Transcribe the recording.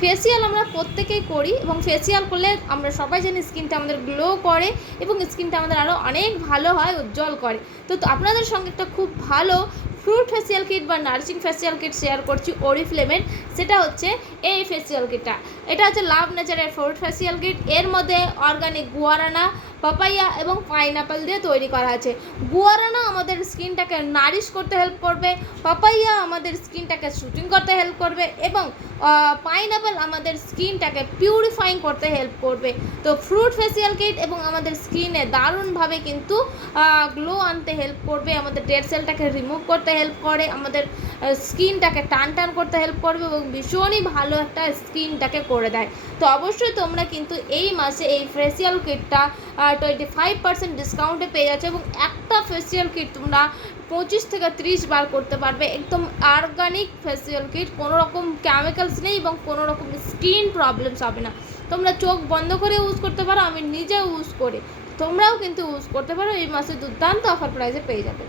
Facial আমরা প্রত্যেকেই করি এবং ফেসিয়াল করলে আমরা সবাই জানি স্কিনটা আমাদের গ্লো করে এবং স্কিনটা আমাদের আরও অনেক ভালো হয়, উজ্জ্বল করে। তো আপনাদের সঙ্গে একটা খুব ভালো ফ্রুট ফেসিয়াল কিট বা নারিশিং ফেসিয়াল কিট শেয়ার করছি অরিফ্লেমের। সেটা হচ্ছে এই ফেসিয়াল কিটটা। এটা হচ্ছে লাভ নেচারের ফ্রুট ফেসিয়াল কিট। এর মধ্যে অর্গানিক গুয়ারানা, পাপাইয়া এবং পাইনঅ্যাপেল দিয়ে তৈরি করা আছে। গুয়ারানা আমাদের স্কিনটাকে নারিশ করতে হেল্প করবে, পাপাইয়া আমাদের স্কিনটাকে শুটিং করতে হেল্প করবে এবং পাইনঅ্যাপেল আমাদের স্কিনটাকে পিউরিফাইং করতে হেল্প করবে। তো ফ্রুট ফেসিয়াল কিট এবং আমাদের স্কিনে দারুণভাবে কিন্তু গ্লো আনতে হেল্প করবে, আমাদের ডেড সেলটাকে রিমুভ করতে হেল্প করে, আমাদের স্কিনটাকে টান টান করতে হেল্প করবে এবং ভীষণই ভালো একটা স্কিনটাকে করে দেয়। তো অবশ্যই তোমরা কিন্তু এই মাসে এই ফেসিয়াল কিটটা 25% ডিসকাউন্টে পেয়ে যাচ্ছে এবং একটা ফেসিয়াল কিট তোমরা 25 থেকে 30 বার করতে পারবে। একদম অর্গানিক ফেসিয়াল কিট, কোনো রকম কেমিক্যালস নেই এবং কোনো রকম স্কিন প্রবলেমস হবে না। তোমরা চোখ বন্ধ করে ইউজ করতে পারো, আমি নিজেও ইউজ করি, তোমরাও কিন্তু ইউজ করতে পারো। এই মাসে দুর্দান্ত অফার প্রাইসে পেয়ে যাবে।